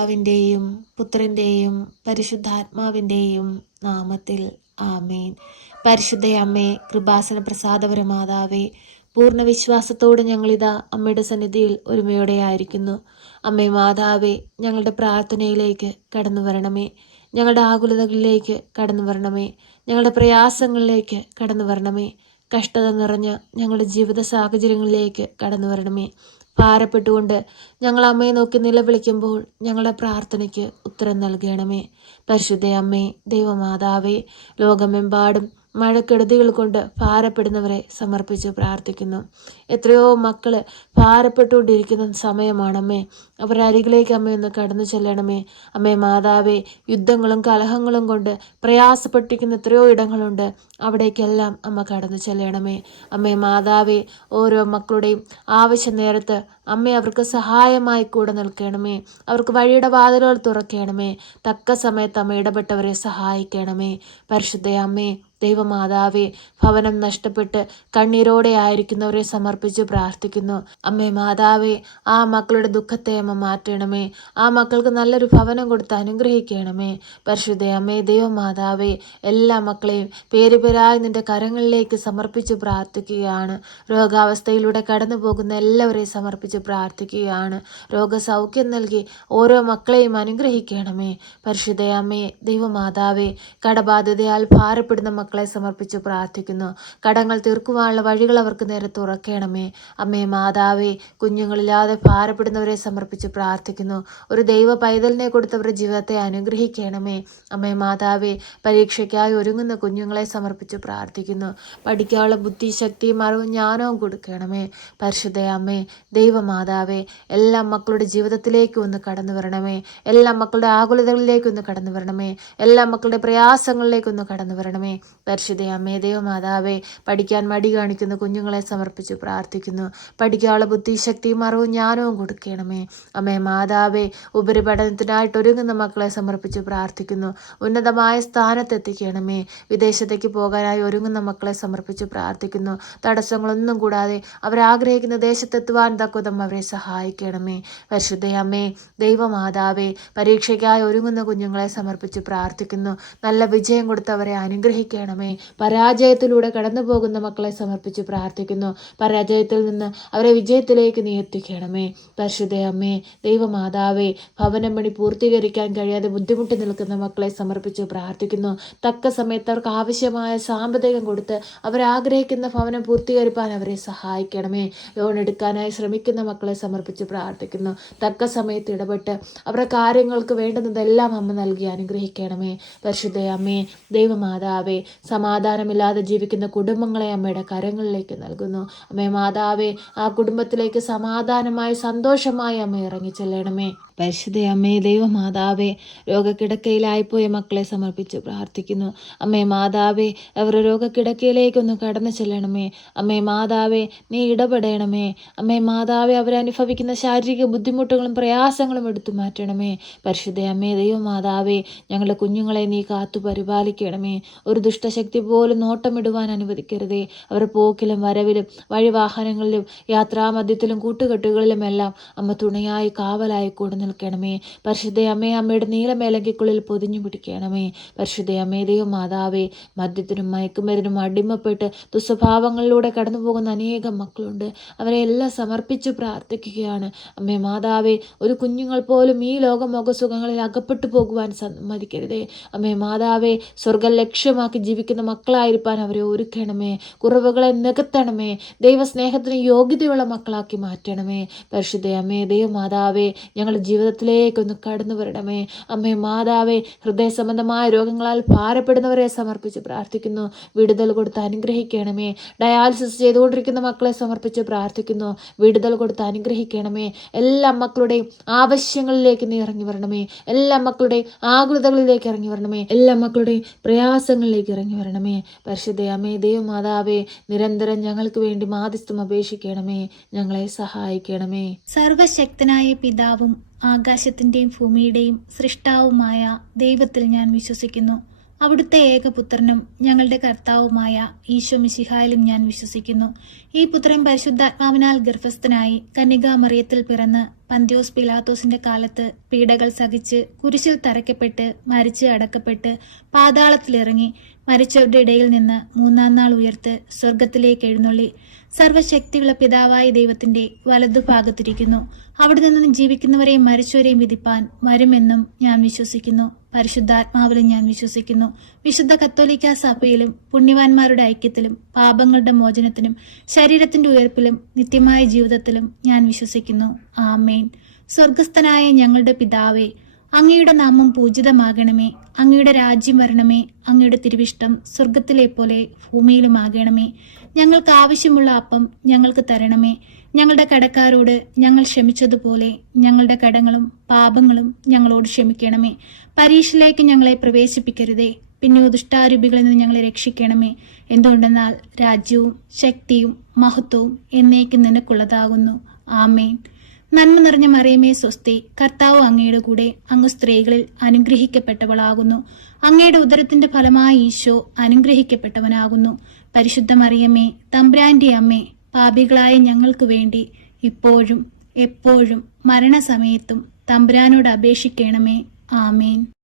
പിതാവിൻ്റെയും പുത്രൻ്റെയും പരിശുദ്ധാത്മാവിൻ്റെയും നാമത്തിൽ ആമേൻ. പരിശുദ്ധയമ്മേ, കൃപാസന പ്രസാദപരമാതാവേ, പൂർണ്ണ വിശ്വാസത്തോടെ ഞങ്ങളിതാ അമ്മയുടെ സന്നിധിയിൽ ഒരുമയോടെ ആയിരിക്കുന്നു. അമ്മേ മാതാവേ, ഞങ്ങളുടെ പ്രാർത്ഥനയിലേക്ക് കടന്നു വരണമേ. ഞങ്ങളുടെ ആകുലതകളിലേക്ക് കടന്നു വരണമേ. ഞങ്ങളുടെ പ്രയാസങ്ങളിലേക്ക് കടന്നു വരണമേ. കഷ്ടത നിറഞ്ഞ ഞങ്ങളുടെ ജീവിത സാഹചര്യങ്ങളിലേക്ക് കടന്നു വരണമേ. ഭാരപ്പെട്ടുകൊണ്ട് ഞങ്ങൾ അമ്മയെ നോക്കി നിലവിളിക്കുമ്പോൾ ഞങ്ങളുടെ പ്രാർത്ഥനയ്ക്ക് ഉത്തരം നൽകണമേ. പരിശുദ്ധ അമ്മേ, ദൈവമാതാവേ, ലോകമെമ്പാടും മഴക്കെടുതികൾ കൊണ്ട് ഭാരപ്പെടുന്നവരെ സമർപ്പിച്ച് പ്രാർത്ഥിക്കുന്നു. എത്രയോ മക്കള് ഭാരപ്പെട്ടുകൊണ്ടിരിക്കുന്ന സമയമാണമ്മേ. അവരുടെ അരികിലേക്ക് അമ്മ ഒന്ന് കടന്നു ചെല്ലണമേ. അമ്മേ മാതാവേ, യുദ്ധങ്ങളും കലഹങ്ങളും കൊണ്ട് പ്രയാസപ്പെട്ടിരിക്കുന്ന എത്രയോ ഇടങ്ങളുണ്ട്. അവിടേക്കെല്ലാം അമ്മ കടന്നു ചെല്ലണമേ. അമ്മേ മാതാവേ, ഓരോ മക്കളുടെയും ആവശ്യ നേരത്ത് അമ്മേ അവർക്ക് സഹായമായി കൂടെ നിൽക്കണമേ. അവർക്ക് വഴിയുടെ വാതിലുകൾ തുറക്കണമേ. തക്ക സമയത്ത് അമ്മ ഇടപെട്ടവരെ സഹായിക്കണമേ. പരിശുദ്ധ അമ്മേ, ദൈവമാതാവേ, ഭവനം നഷ്ടപ്പെട്ട് കണ്ണീരോടെ ആയിരിക്കുന്നവരെ സമർപ്പിച്ച് പ്രാർത്ഥിക്കുന്നു. അമ്മേ മാതാവേ, ആ മക്കളുടെ ദുഃഖത്തെ അമ്മ മാറ്റണമേ. ആ മക്കൾക്ക് നല്ലൊരു ഭവനം കൊടുത്ത് അനുഗ്രഹിക്കണമേ. പരിശുദ്ധ അമ്മേ, ദൈവമാതാവേ, എല്ലാ മക്കളെയും പേരുപേരായി നിന്റെ കരങ്ങളിലേക്ക് സമർപ്പിച്ച് പ്രാർത്ഥിക്കുകയാണ്. രോഗാവസ്ഥയിലൂടെ കടന്നു പോകുന്ന എല്ലാവരെയും സമർപ്പിച്ച് പ്രാർത്ഥിക്കുകയാണ്. രോഗസൗഖ്യം നൽകി ഓരോ മക്കളെയും അനുഗ്രഹിക്കണമേ. പരിശുദ്ധ അമ്മേ, ദൈവമാതാവേ, കടബാധ്യതയാൽ ഭാരപ്പെടുന്ന മക്കളെ സമർപ്പിച്ച് പ്രാർത്ഥിക്കുന്നു. കടങ്ങൾ തീർക്കുവാനുള്ള വഴികൾ അവർക്ക് നേരെ തുറക്കണമേ. അമ്മേ മാതാവേ, കുഞ്ഞുങ്ങളില്ലാതെ ഭാരപ്പെടുന്നവരെ സമർപ്പിച്ച് പ്രാർത്ഥിക്കുന്നു. ഒരു ദൈവ പൈതലിനെ കൊടുത്തവരുടെ ജീവിതത്തെ അനുഗ്രഹിക്കണമേ. അമ്മേ മാതാവേ, പരീക്ഷയ്ക്കായി ഒരുങ്ങുന്ന കുഞ്ഞുങ്ങളെ സമർപ്പിച്ച് പ്രാർത്ഥിക്കുന്നു. പഠിക്കാനുള്ള ബുദ്ധി, ശക്തിയും അറിവും ജ്ഞാനവും കൊടുക്കണമേ. പരിശുദ്ധ അമ്മേ, ദൈവമാതാവേ, എല്ലാ മക്കളുടെ ജീവിതത്തിലേക്ക് ഒന്ന് കടന്നു വരണമേ. എല്ലാ മക്കളുടെ ആകുലതകളിലേക്ക് ഒന്ന് കടന്നു വരണമേ. എല്ലാ മക്കളുടെ പ്രയാസങ്ങളിലേക്ക് ഒന്ന് കടന്നു വരണമേ. പരിശുദ്ധ അമ്മേ, ദൈവമാതാവേ, പഠിക്കാൻ മടി കാണിക്കുന്ന കുഞ്ഞുങ്ങളെ സമർപ്പിച്ച് പ്രാർത്ഥിക്കുന്നു. പഠിക്കാനുള്ള ബുദ്ധി, ശക്തിയും അറിവും ജ്ഞാനവും കൊടുക്കണമേ. അമ്മേ മാതാവേ, ഉപരിപഠനത്തിനായിട്ട് ഒരുങ്ങുന്ന മക്കളെ സമർപ്പിച്ച് പ്രാർത്ഥിക്കുന്നു. ഉന്നതമായ സ്ഥാനത്തെത്തിക്കണമേ. വിദേശത്തേക്ക് പോകാനായി ഒരുങ്ങുന്ന മക്കളെ സമർപ്പിച്ച് പ്രാർത്ഥിക്കുന്നു. തടസ്സങ്ങളൊന്നും കൂടാതെ അവരാഗ്രഹിക്കുന്ന ദേശത്തെത്തുവാൻ തക്കതും അവരെ സഹായിക്കണമേ. പരിശുദ്ധ അമ്മേ, ദൈവമാതാവേ, പരീക്ഷയ്ക്കായി ഒരുങ്ങുന്ന കുഞ്ഞുങ്ങളെ സമർപ്പിച്ച് പ്രാർത്ഥിക്കുന്നു. നല്ല വിജയം കൊടുത്ത് അവരെ അനുഗ്രഹിക്കണമേ. പരാജയത്തിലൂടെ കടന്നു പോകുന്ന മക്കളെ സമർപ്പിച്ച് പ്രാർത്ഥിക്കുന്നു. പരാജയത്തിൽ നിന്ന് അവരെ വിജയത്തിലേക്ക് നീ എത്തിക്കണമേ. പരിശുദ്ധ അമ്മേ, ദൈവമാതാവേ, ഭവനം പണി പൂർത്തീകരിക്കാൻ കഴിയാതെ ബുദ്ധിമുട്ടി നിൽക്കുന്ന മക്കളെ സമർപ്പിച്ച് പ്രാർത്ഥിക്കുന്നു. തക്ക സമയത്ത് അവർക്ക് ആവശ്യമായ സാമ്പത്തികം കൊടുത്ത് അവരാഗ്രഹിക്കുന്ന ഭവനം പൂർത്തീകരിക്കാൻ അവരെ സഹായിക്കണമേ. ലോൺ എടുക്കാനായി ശ്രമിക്കുന്ന മക്കളെ സമർപ്പിച്ച് പ്രാർത്ഥിക്കുന്നു. തക്ക സമയത്ത് ഇടപെട്ട് അവരുടെ കാര്യങ്ങൾക്ക് വേണ്ടുന്നതെല്ലാം അമ്മ നൽകി അനുഗ്രഹിക്കണമേ. പരിശുദ്ധ അമ്മേ, ദൈവമാതാവേ, സമാധാനമില്ലാതെ ജീവിക്കുന്ന കുടുംബങ്ങളെ അമ്മയുടെ കരങ്ങളിലേക്ക് നൽകുന്നു. അമ്മേ മാതാവേ, ആ കുടുംബത്തിലേക്ക് സമാധാനമായി സന്തോഷമായി അമ്മ ഇറങ്ങി ചെല്ലണമേ. പരിശുദ്ധ അമ്മേ, ദൈവമാതാവേ, രോഗക്കിടക്കയിലായിപ്പോയ മക്കളെ സമർപ്പിച്ച് പ്രാർത്ഥിക്കുന്നു. അമ്മേ മാതാവേ, അവർ രോഗക്കിടക്കയിലേക്കൊന്ന് കടന്നു ചെല്ലണമേ. അമ്മേ മാതാവേ, നീ ഇടപെടണമേ. അമ്മേ മാതാവേ, അവരനുഭവിക്കുന്ന ശാരീരിക ബുദ്ധിമുട്ടുകളും പ്രയാസങ്ങളും എടുത്തു മാറ്റണമേ. പരിശുദ്ധ അമ്മേ, ദൈവമാതാവേ, ഞങ്ങളുടെ കുഞ്ഞുങ്ങളെ നീ കാത്തു പരിപാലിക്കണമേ. ഒരു ദുഷ്ടശക്തി പോലും നോട്ടമിടുവാൻ അനുവദിക്കരുതേ. അവർ പോക്കിലും വരവിലും വഴിവാഹനങ്ങളിലും യാത്രാമധ്യത്തിലും കൂട്ടുകെട്ടുകളിലുമെല്ലാം അമ്മ തുണയായി കാവലായി കൂടെ നിൽക്കണമേ. പരിശുദ്ധ അമ്മേ, അമ്മയുടെ നീലമേലങ്കിക്കുള്ളിൽ പൊതിഞ്ഞു പിടിക്കണമേ. പരിശുദ്ധ അമ്മേ, ദൈവമാതാവേ, മദ്യത്തിനും മയക്കുമരുന്നും അടിമപ്പെട്ട് ദുസ്വഭാവങ്ങളിലൂടെ കടന്നു പോകുന്ന അനേകം മക്കളുണ്ട്. അവരെ എല്ലാം സമർപ്പിച്ച് പ്രാർത്ഥിക്കുകയാണ്. അമ്മേ മാതാവേ, ഒരു കുഞ്ഞുങ്ങൾ പോലും ഈ ലോകമോഹസുഖങ്ങളിൽ അകപ്പെട്ടു പോകുവാൻ സമ്മതിക്കരുതേ. അമ്മേ മാതാവേ, സ്വർഗം ലക്ഷ്യമാക്കി ജീവിക്കുന്ന മക്കളായിരിക്കാൻ അവരെ ഒരുക്കണമേ. കുറവുകളെ നികത്തണമേ. ദൈവസ്നേഹത്തിന് യോഗ്യതയുള്ള മക്കളാക്കി മാറ്റണമേ. പരിശുദ്ധ അമ്മേ, ദൈവമാതാവേ, ഞങ്ങളുടെ ജീവിതത്തിലേക്കൊന്ന് കടന്നു വരണമേ. അമ്മേ മാതാവേ, ഹൃദയ സംബന്ധമായ രോഗങ്ങളാൽ ഭാരപ്പെടുന്നവരെ സമർപ്പിച്ച് പ്രാർത്ഥിക്കുന്നു. വിടുതൽ കൊടുത്ത് അനുഗ്രഹിക്കണമേ. ഡയാലിസിസ് ചെയ്തുകൊണ്ടിരിക്കുന്ന മക്കളെ സമർപ്പിച്ച് പ്രാർത്ഥിക്കുന്നു. വിടുതൽ കൊടുത്ത് അനുഗ്രഹിക്കണമേ. എല്ലാ മക്കളുടെയും ആവശ്യങ്ങളിലേക്ക് നീ ഇറങ്ങി വരണമേ. എല്ലാ മക്കളുടെയും ആകുലതകളിലേക്ക് ഇറങ്ങി വരണമേ. എല്ലാ മക്കളുടെയും പ്രയാസങ്ങളിലേക്ക് ഇറങ്ങി വരണമേ. പരിശുദ്ധ അമ്മേ, ദൈവമാതാവേ, നിരന്തരം ഞങ്ങൾക്ക് വേണ്ടി മാധ്യസ്ഥം അപേക്ഷിക്കണമേ. ഞങ്ങളെ സഹായിക്കണമേ. സർവശക്തനായ പിതാവും ആകാശത്തിൻ്റെയും ഭൂമിയുടെയും സൃഷ്ടാവുമായ ദൈവത്തിൽ ഞാൻ വിശ്വസിക്കുന്നു. അവിടുത്തെ ഏകപുത്രനും ഞങ്ങളുടെ കർത്താവുമായ ഈശോ മിശിഹായിലും ഞാൻ വിശ്വസിക്കുന്നു. ഈ പുത്രൻ പരിശുദ്ധാത്മാവിനാൽ ഗർഭസ്ഥനായി കന്യകാമറിയത്തിൽ പിറന്ന് പന്തിയോസ് പിലാത്തോസിന്റെ കാലത്ത് പീഡകൾ സഹിച്ച് കുരിശിൽ തറയ്ക്കപ്പെട്ട് മരിച്ച് അടക്കപ്പെട്ട് പാതാളത്തിലിറങ്ങി മരിച്ചവരുടെ ഇടയിൽ നിന്ന് മൂന്നാം നാൾ ഉയർത്ത് സ്വർഗത്തിലേക്ക് എഴുന്നള്ളി സർവശക്തിയുള്ള പിതാവായ ദൈവത്തിന്റെ വലതുഭാഗത്തിരിക്കുന്നു. അവിടെ നിന്ന് ജീവിക്കുന്നവരെയും മരിച്ചവരെയും വിധിപ്പാൻ വരുമെന്നും ഞാൻ വിശ്വസിക്കുന്നു. പരിശുദ്ധാത്മാവിലും ഞാൻ വിശ്വസിക്കുന്നു. വിശുദ്ധ കത്തോലിക്ക സഭയിലും പുണ്യവാന്മാരുടെ ഐക്യത്തിലും പാപങ്ങളുടെ മോചനത്തിനും ശരീരത്തിന്റെ ഉയർപ്പിലും നിത്യമായ ജീവിതത്തിലും ഞാൻ വിശ്വസിക്കുന്നു. ആമേൻ. സ്വർഗസ്ഥനായ ഞങ്ങളുടെ പിതാവേ, അങ്ങയുടെ നാമം പൂജിതമാകണമേ. അങ്ങയുടെ രാജ്യം വരണമേ. അങ്ങയുടെ തിരുവിഷ്ടം സ്വർഗത്തിലെ പോലെ ഭൂമിയിലുമാകണമേ. ഞങ്ങൾക്ക് ആവശ്യമുള്ള അപ്പം ഞങ്ങൾക്ക് തരണമേ. ഞങ്ങളുടെ കടക്കാരോട് ഞങ്ങൾ ക്ഷമിച്ചതുപോലെ ഞങ്ങളുടെ കടങ്ങളും പാപങ്ങളും ഞങ്ങളോട് ക്ഷമിക്കണമേ. പരീക്ഷയിലേക്ക് ഞങ്ങളെ പ്രവേശിപ്പിക്കരുതേ, പിന്നെ ദുഷ്ടാരൂപികളിൽ നിന്ന് ഞങ്ങളെ രക്ഷിക്കണമേ. എന്തുകൊണ്ടെന്നാൽ രാജ്യവും ശക്തിയും മഹത്വവും എന്നേക്കും നിനക്കുള്ളതാകുന്നു. ആമേൻ. നന്മ നിറഞ്ഞ മറിയമേ സ്വസ്തി, കർത്താവ് അങ്ങയുടെ കൂടെ, അങ്ങ് സ്ത്രീകളിൽ അനുഗ്രഹിക്കപ്പെട്ടവളാകുന്നു. അങ്ങയുടെ ഉദരത്തിന്റെ ഫലമായ ഈശോ അനുഗ്രഹിക്കപ്പെട്ടവനാകുന്നു. പരിശുദ്ധ മറിയമേ, തമ്പുരാന്റെ അമ്മേ, പാപികളായ ഞങ്ങൾക്ക് വേണ്ടി ഇപ്പോഴും എപ്പോഴും മരണസമയത്തും തമ്പുരാനോട് അപേക്ഷിക്കണമേ. ആമേൻ.